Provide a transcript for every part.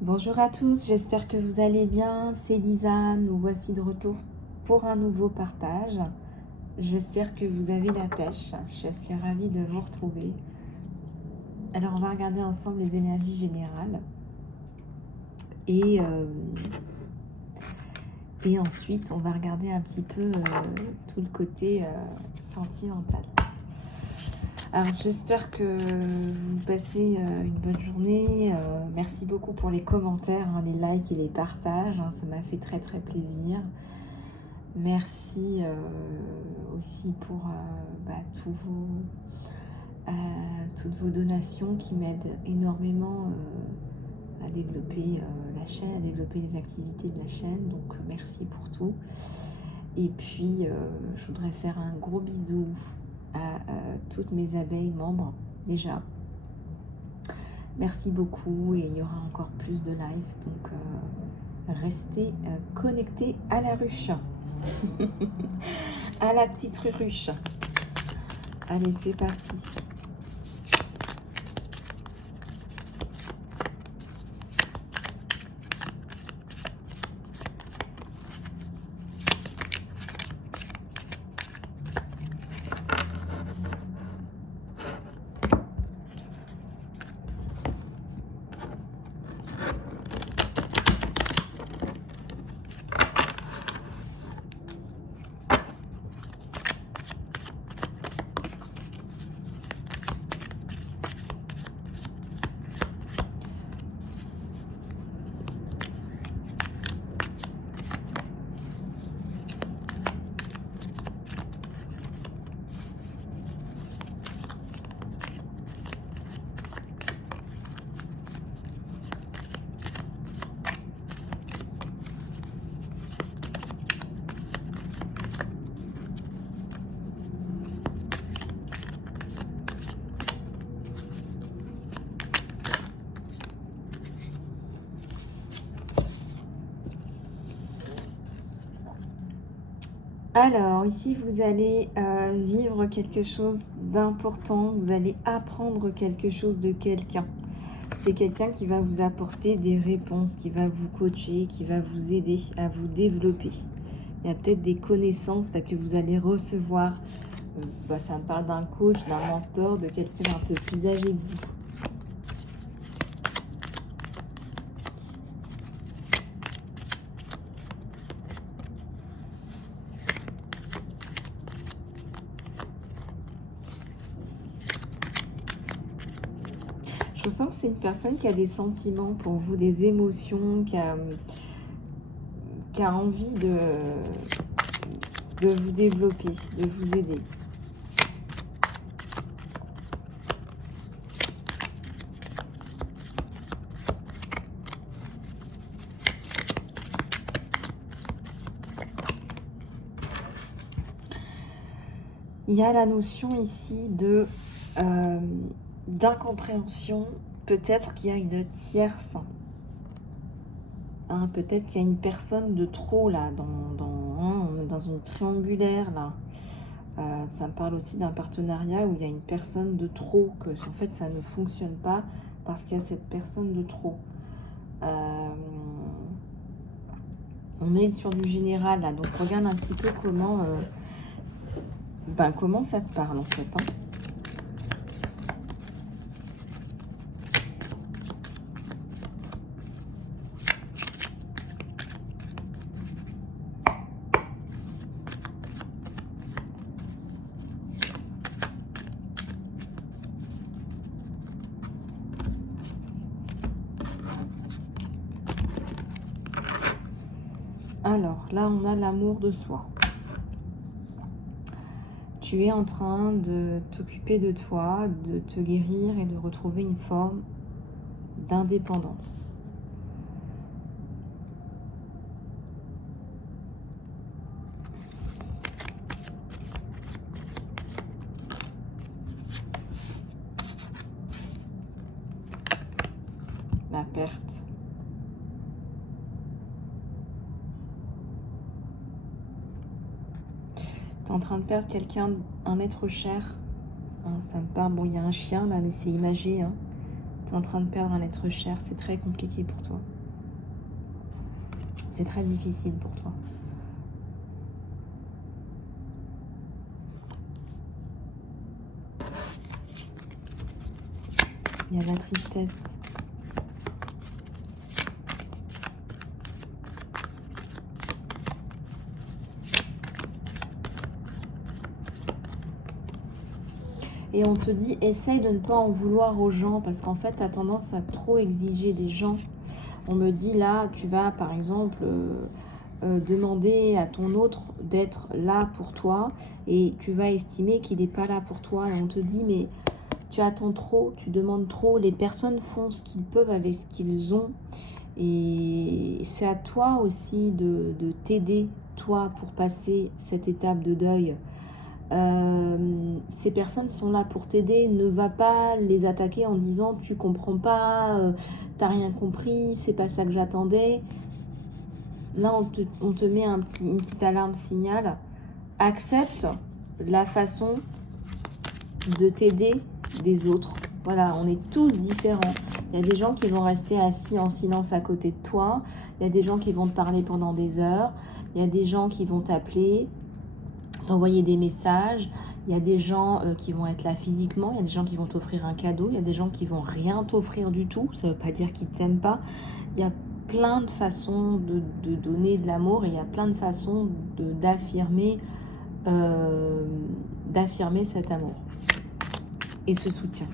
Bonjour à tous, j'espère que vous allez bien. C'est Lisa, nous voici de retour pour un nouveau partage. J'espère que vous avez la pêche. Je suis ravie de vous retrouver. Alors, on va regarder ensemble les énergies générales. Et ensuite, on va regarder un petit peu tout le côté sentimental. Alors, j'espère que vous passez une bonne journée. Merci beaucoup pour les commentaires, les likes et les partages. Ça m'a fait très très plaisir. Merci aussi pour toutes vos donations qui m'aident énormément à développer la chaîne, à développer les activités de la chaîne. Donc merci pour tout. Et puis je voudrais faire un gros bisou à toutes mes abeilles membres déjà. Merci beaucoup et il y aura encore plus de live. Donc restez connectés à la ruche. À la petite ruche. Allez, c'est parti. Alors, ici, vous allez vivre quelque chose d'important. Vous allez apprendre quelque chose de quelqu'un. C'est quelqu'un qui va vous apporter des réponses, qui va vous coacher, qui va vous aider à vous développer. Il y a peut-être des connaissances là, que vous allez recevoir. Ça me parle d'un coach, d'un mentor, de quelqu'un un peu plus âgé que vous. Je sens que c'est une personne qui a des sentiments pour vous, des émotions, qui a envie de vous développer, de vous aider. Il y a la notion ici de d'incompréhension. Peut-être qu'il y a une tierce. Peut-être qu'il y a une personne de trop là, dans une triangulaire là. Ça me parle aussi d'un partenariat où il y a une personne de trop, que en fait ça ne fonctionne pas parce qu'il y a cette personne de trop. On est sur du général là, donc regarde un petit peu comment ça te parle en fait. Alors, là, on a l'amour de soi. Tu es en train de t'occuper de toi, de te guérir et de retrouver une forme d'indépendance. La perte. Tu es en train de perdre quelqu'un, un être cher. Ça me parle, bon, il y a un chien là, mais c'est imagé. Tu es en train de perdre un être cher. C'est très compliqué pour toi. C'est très difficile pour toi. Il y a de la tristesse. Et on te dit, essaye de ne pas en vouloir aux gens, parce qu'en fait, tu as tendance à trop exiger des gens. On me dit, là, tu vas, par exemple, demander à ton autre d'être là pour toi, et tu vas estimer qu'il n'est pas là pour toi. Et on te dit, mais tu attends trop, tu demandes trop. Les personnes font ce qu'ils peuvent avec ce qu'ils ont. Et c'est à toi aussi de t'aider, toi, pour passer cette étape de deuil. Ces personnes sont là pour t'aider. Ne va pas les attaquer en disant tu comprends pas, t'as rien compris, c'est pas ça que j'attendais. Là on te met une petite alarme signal. Accepte la façon de t'aider des autres. Voilà, on est tous différents. Il y a des gens qui vont rester assis en silence à côté de toi. Il y a des gens qui vont te parler pendant des heures. Il y a des gens qui vont t'appeler, t'envoyer des messages. Il y a des gens qui vont être là physiquement. Il y a des gens qui vont t'offrir un cadeau. Il y a des gens qui vont rien t'offrir du tout. Ça ne veut pas dire qu'ils ne t'aiment pas. Il y a plein de façons de donner de l'amour. Et il y a plein de façons d'affirmer cet amour et ce soutien.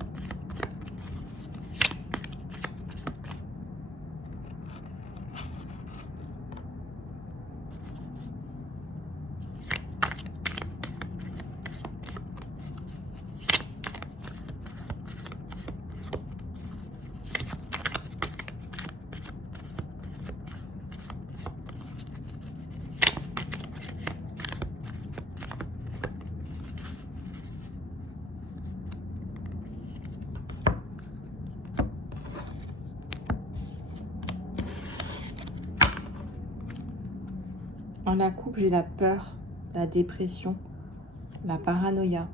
Dans la coupe, j'ai la peur, la dépression, la paranoïa.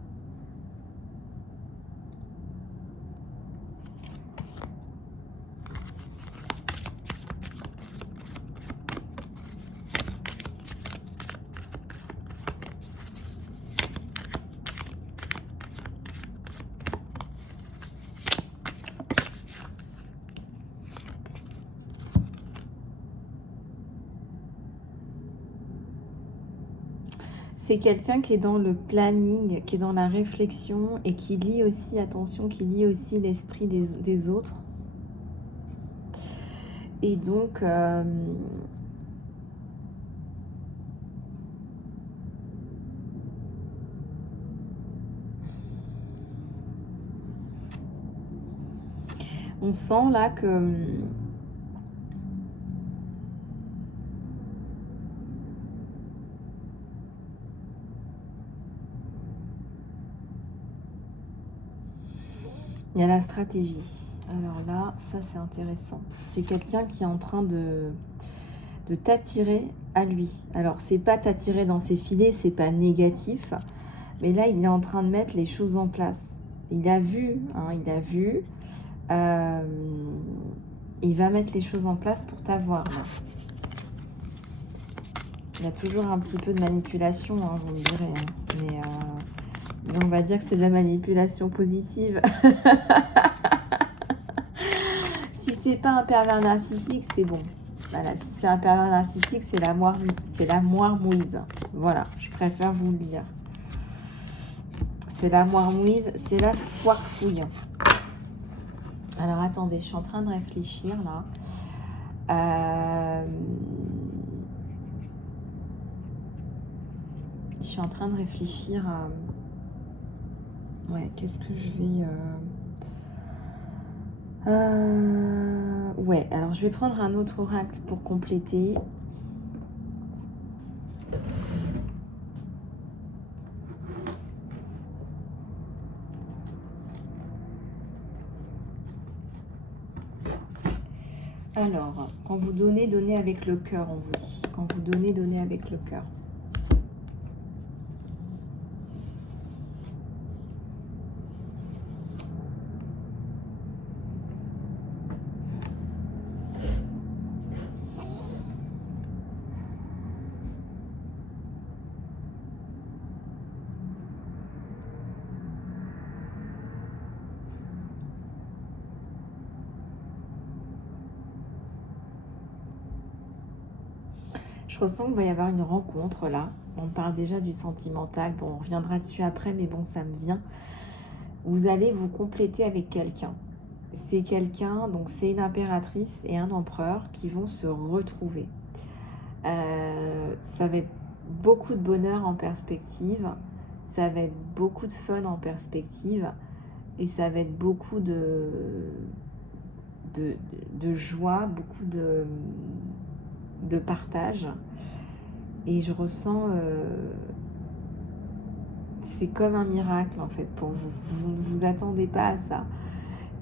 C'est quelqu'un qui est dans le planning, qui est dans la réflexion et qui lit aussi, attention, qui lit aussi l'esprit des autres. Et donc, on sent là que il y a la stratégie. Alors là, ça c'est intéressant. C'est quelqu'un qui est en train de t'attirer à lui. Alors, c'est pas t'attirer dans ses filets, c'est pas négatif. Mais là, il est en train de mettre les choses en place. Il a vu, il a vu. Il va mettre les choses en place pour t'avoir. Il y a toujours un petit peu de manipulation, vous me direz. Mais on va dire que c'est de la manipulation positive. Si c'est pas un pervers narcissique, c'est bon. Voilà, si c'est un pervers narcissique, c'est la moire mouise. Voilà, je préfère vous le dire. C'est la moire mouise, c'est la foire fouille. Alors attendez, je suis en train de réfléchir là. Je suis en train de réfléchir à... Ouais, qu'est-ce que je vais... Ouais, alors je vais prendre un autre oracle pour compléter. Alors, quand vous donnez, donnez avec le cœur, on vous dit. Quand vous donnez, donnez avec le cœur. ressens qu'il va y avoir une rencontre là. On parle déjà du sentimental. Bon, on reviendra dessus après, mais bon, ça me vient. Vous allez vous compléter avec quelqu'un. C'est quelqu'un, donc c'est une impératrice et un empereur qui vont se retrouver. Ça va être beaucoup de bonheur en perspective. Ça va être beaucoup de fun en perspective. Et ça va être beaucoup de joie, beaucoup de partage. Et je ressens, c'est comme un miracle en fait pour vous. Vous ne vous attendez pas à ça.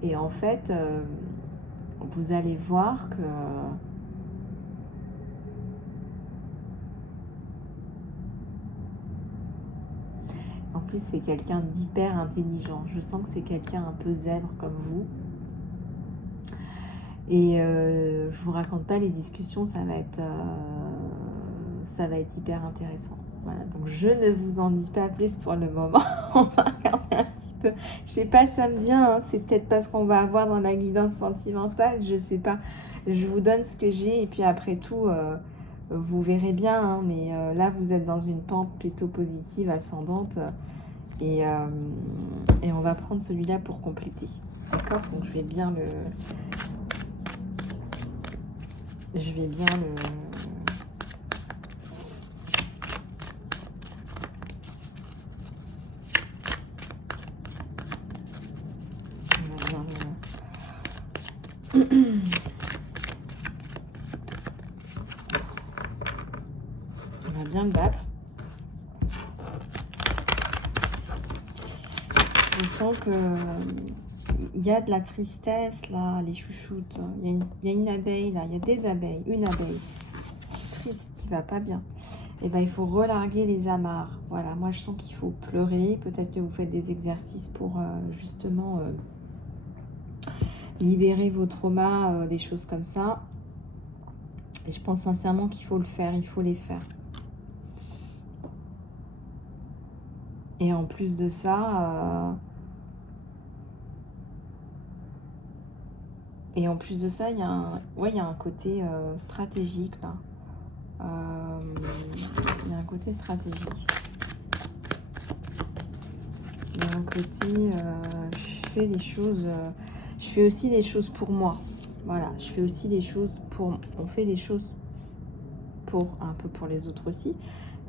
Et en fait, vous allez voir que en plus c'est quelqu'un d'hyper intelligent. Je sens que c'est quelqu'un un peu zèbre comme vous. Et je vous raconte pas les discussions, ça va être hyper intéressant. Voilà, donc je ne vous en dis pas plus pour le moment. On va regarder un petit peu. Je sais pas, ça me vient, hein. C'est peut-être parce qu'on va avoir dans la guidance sentimentale, je sais pas. Je vous donne ce que j'ai et puis après tout, vous verrez bien. Hein, mais là, vous êtes dans une pente plutôt positive, ascendante. Et on va prendre celui-là pour compléter. D'accord? Donc je vais bien le... Je vais bien le... On va bien le battre. Je sens que il y a de la tristesse là, les chouchoutes. Il y a une abeille là, il y a des abeilles, une abeille triste qui va pas bien. Et ben il faut relarguer les amarres. Voilà, moi je sens qu'il faut pleurer. Peut-être que vous faites des exercices pour justement libérer vos traumas, des choses comme ça. Et je pense sincèrement qu'il faut le faire, il faut les faire. Et en plus de ça, il y a un côté stratégique là. Il y a un côté stratégique. Il y a un côté, je fais aussi les choses pour moi. Voilà, je fais aussi les choses pour, on fait les choses pour, un peu pour les autres aussi,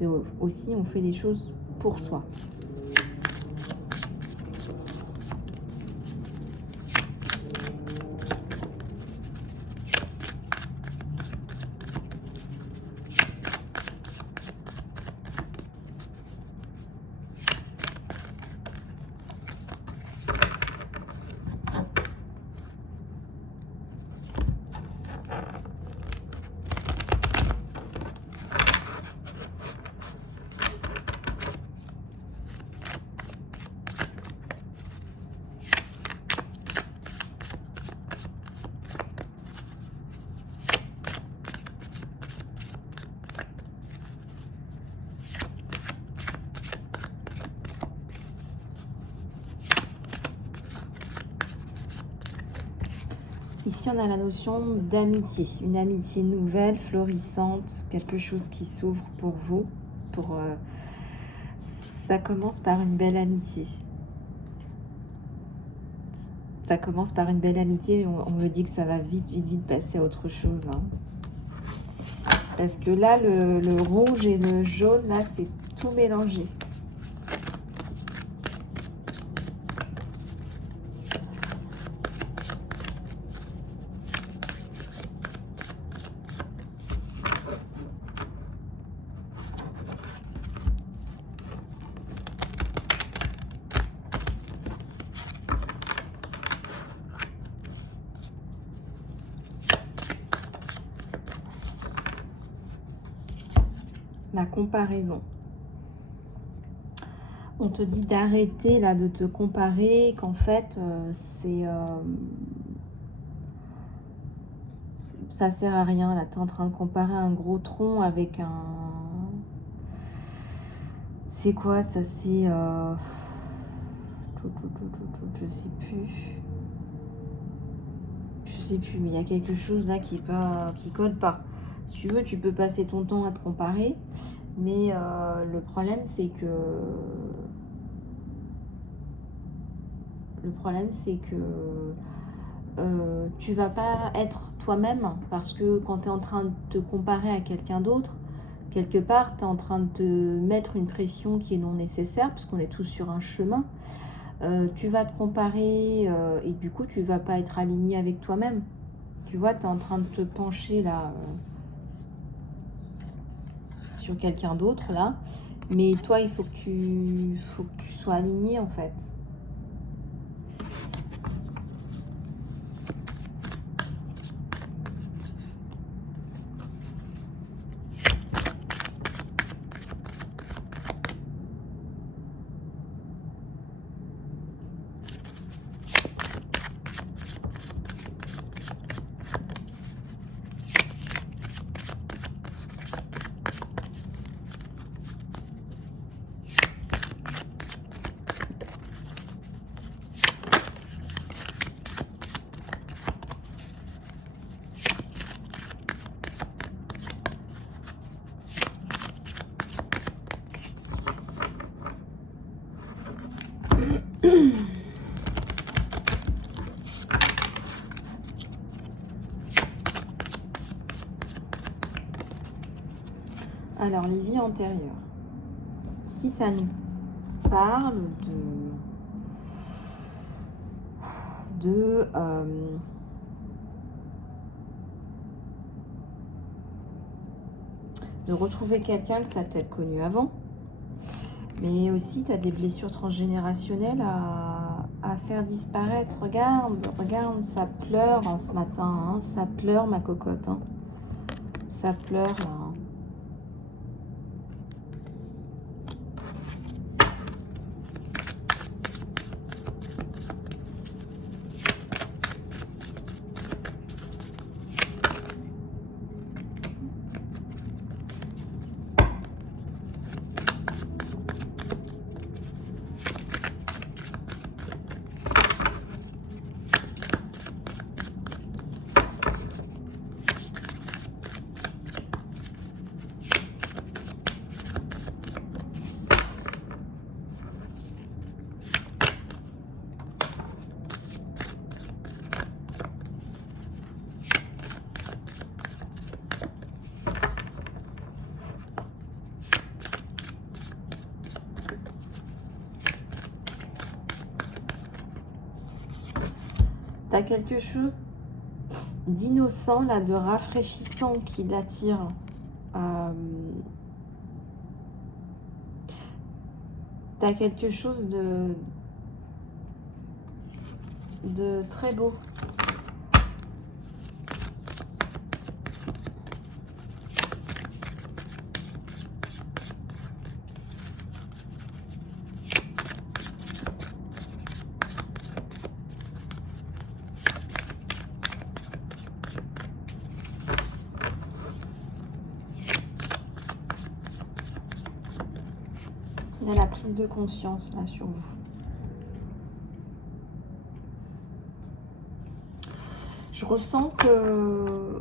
mais aussi on fait les choses pour soi. Ici, on a la notion d'amitié, une amitié nouvelle, florissante, quelque chose qui s'ouvre pour vous. Ça commence par une belle amitié. Ça commence par une belle amitié, mais on me dit que ça va vite passer à autre chose. Hein. Parce que là, le rouge et le jaune, là, c'est tout mélangé. La comparaison. On te dit d'arrêter là de te comparer, qu'en fait ça sert à rien. Là, tu es en train de comparer un gros tronc avec un... C'est quoi ça? C'est... Je sais plus. Je sais plus, mais il y a quelque chose là qui colle pas Si tu veux, tu peux passer ton temps à te comparer, mais le problème, c'est que... tu vas pas être toi-même, parce que quand tu es en train de te comparer à quelqu'un d'autre, quelque part, tu es en train de te mettre une pression qui est non nécessaire, parce qu'on est tous sur un chemin. Tu vas te comparer et du coup, tu vas pas être aligné avec toi-même. Tu vois, tu es en train de te pencher là sur quelqu'un d'autre là, mais toi, il faut que tu sois aligné en fait. Alors, les vies antérieures. Si ça nous parle de retrouver quelqu'un que tu as peut-être connu avant, mais aussi tu as des blessures transgénérationnelles à faire disparaître. Regarde, ça pleure en ce matin, hein, ça pleure ma cocotte, hein. Ça pleure là, hein. Tu as quelque chose d'innocent, là, de rafraîchissant qui l'attire. Tu as quelque chose de très beau. Il y a la prise de conscience là sur vous. Je ressens que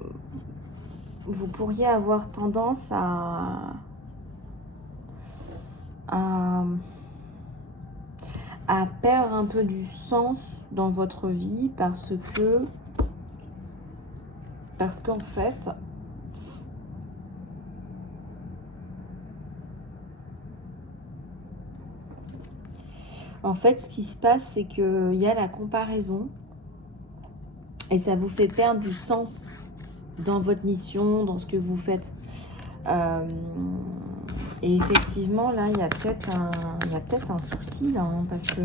vous pourriez avoir tendance à perdre un peu du sens dans votre vie parce qu'en fait, ce qui se passe, c'est qu'il y a la comparaison et ça vous fait perdre du sens dans votre mission, dans ce que vous faites. Et effectivement, là, il y a peut-être un souci, là, hein, parce que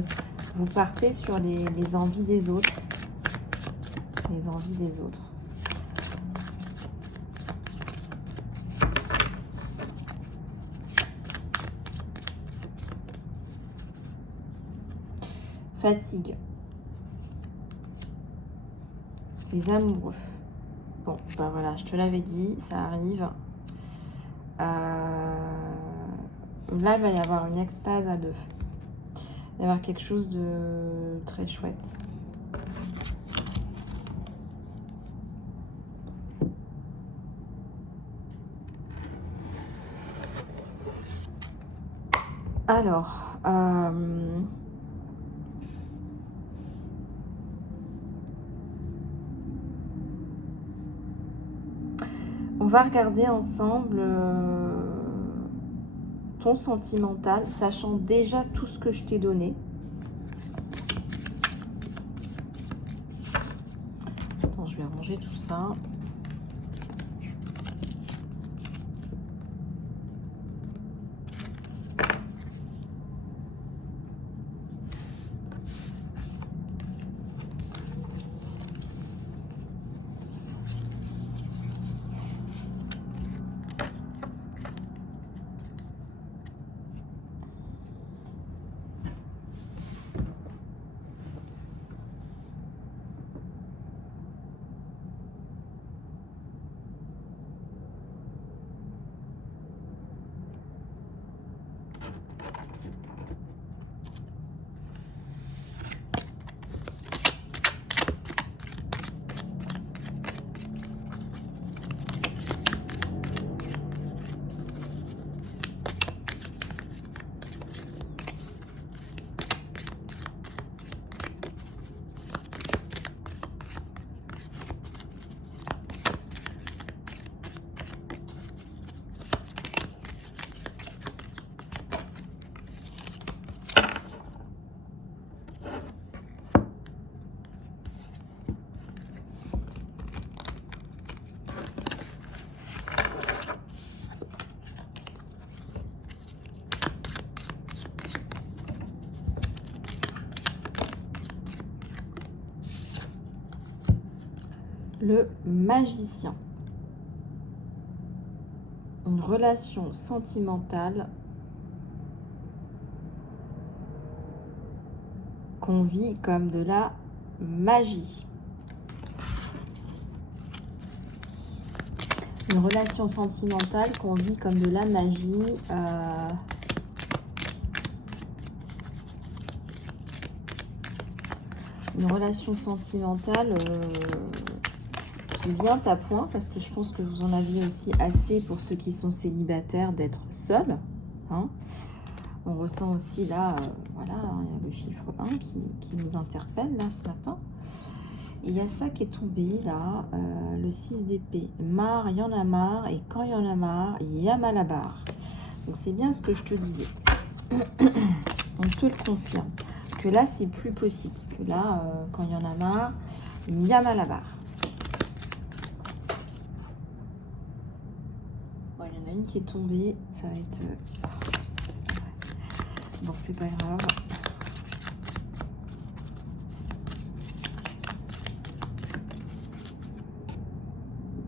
vous partez sur les envies des autres. Les envies des autres. Fatigue. Les amoureux. Bon, ben voilà, je te l'avais dit, ça arrive. Là, il va y avoir une extase à deux. Il va y avoir quelque chose de très chouette. Alors, on va regarder ensemble ton sentimental, sachant déjà tout ce que je t'ai donné. Attends, je vais ranger tout ça. Le magicien. Une relation sentimentale qu'on vit comme de la magie. Une relation sentimentale qu'on vit comme de la magie. Une relation sentimentale qui vient à point, parce que je pense que vous en aviez aussi assez pour ceux qui sont célibataires d'être seuls. Hein. On ressent aussi là, voilà, il y a le chiffre 1 qui nous interpelle là ce matin. Et il y a ça qui est tombé là, le 6 d'épée. Marre, il y en a marre, et quand il y en a marre, il y a mal à barre. Donc c'est bien ce que je te disais. On te le confirme. Que là, c'est plus possible. Que là, quand il y en a marre, il y a mal à barre. Bon, il y en a une qui est tombée. Ça va être... Bon, c'est pas grave.